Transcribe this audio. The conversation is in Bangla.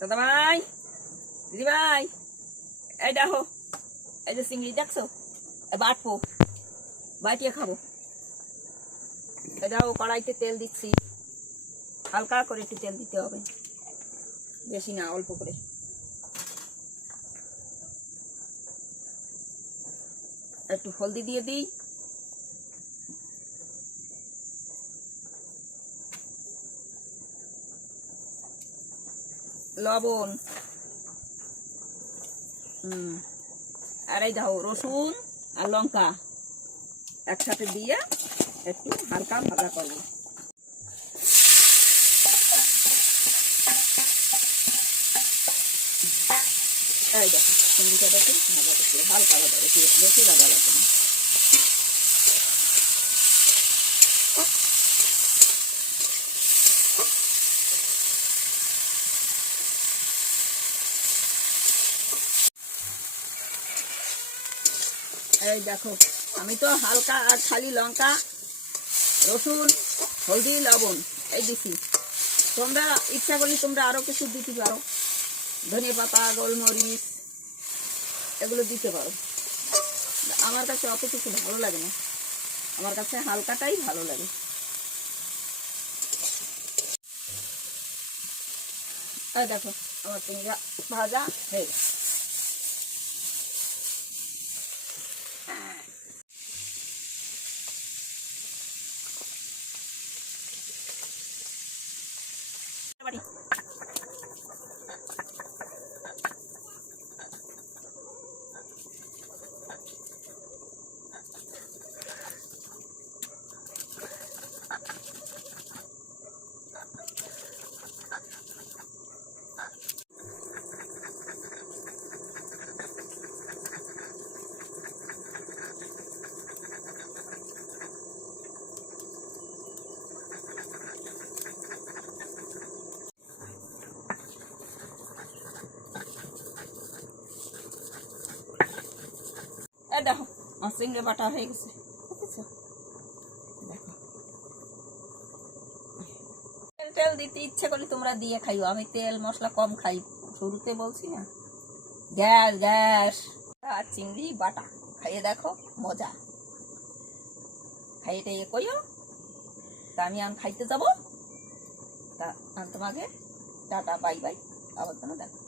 দাদা ভাই, দিদি ভাই, এই দেখো, এই যে চিংড়ি, দেখছ? বাটবো, বাটিয়ে খাব। এই দেখো, কড়াইতে তেল দিচ্ছি। হালকা করে একটু তেল দিতে হবে। বেশি না, অল্প করে। একটু হলদি দিয়ে দিই। লবণ। আর এই দেখো, রসুন আর লঙ্কা একসাথে দিয়ে একটু হালকা ভাজা করব। হালকা ভাজা বেশি বেশি ভাজা লাগবে না। এই দেখো, আমি তো হালকা আর খালি লঙ্কা, রসুন, হলদি, লবণ, এই দিছি। তোমরা ইচ্ছা করলে তোমরা আরও কিছু দিতে পারো। ধনে পাতা, গোলমরিচ, এগুলো দিতে পারো। আমার কাছে অত কিছু ভালো লাগে না। আমার কাছে হালকাটাই ভালো লাগে। দেখো, আমার চিংড়া ভাজা হয়ে গেছে। বাড়ি এই দেখো, আমার চিংড়ি বাটা হয়ে গেছে। তেল দিতে ইচ্ছে করলে তোমরা দিয়ে খাইও। আমি তেল, মশলা কম খাই, শুরুতে বলছি না। Gas gas. আর চিংড়ি বাটা, খাইয়ে দেখো, মজা। খাইয়ে টাইয়ে কইও, তা আমি এখন খাইতে যাব। তা তোমাকে, টাটা, বাই বাই। আবার যেন দেখো।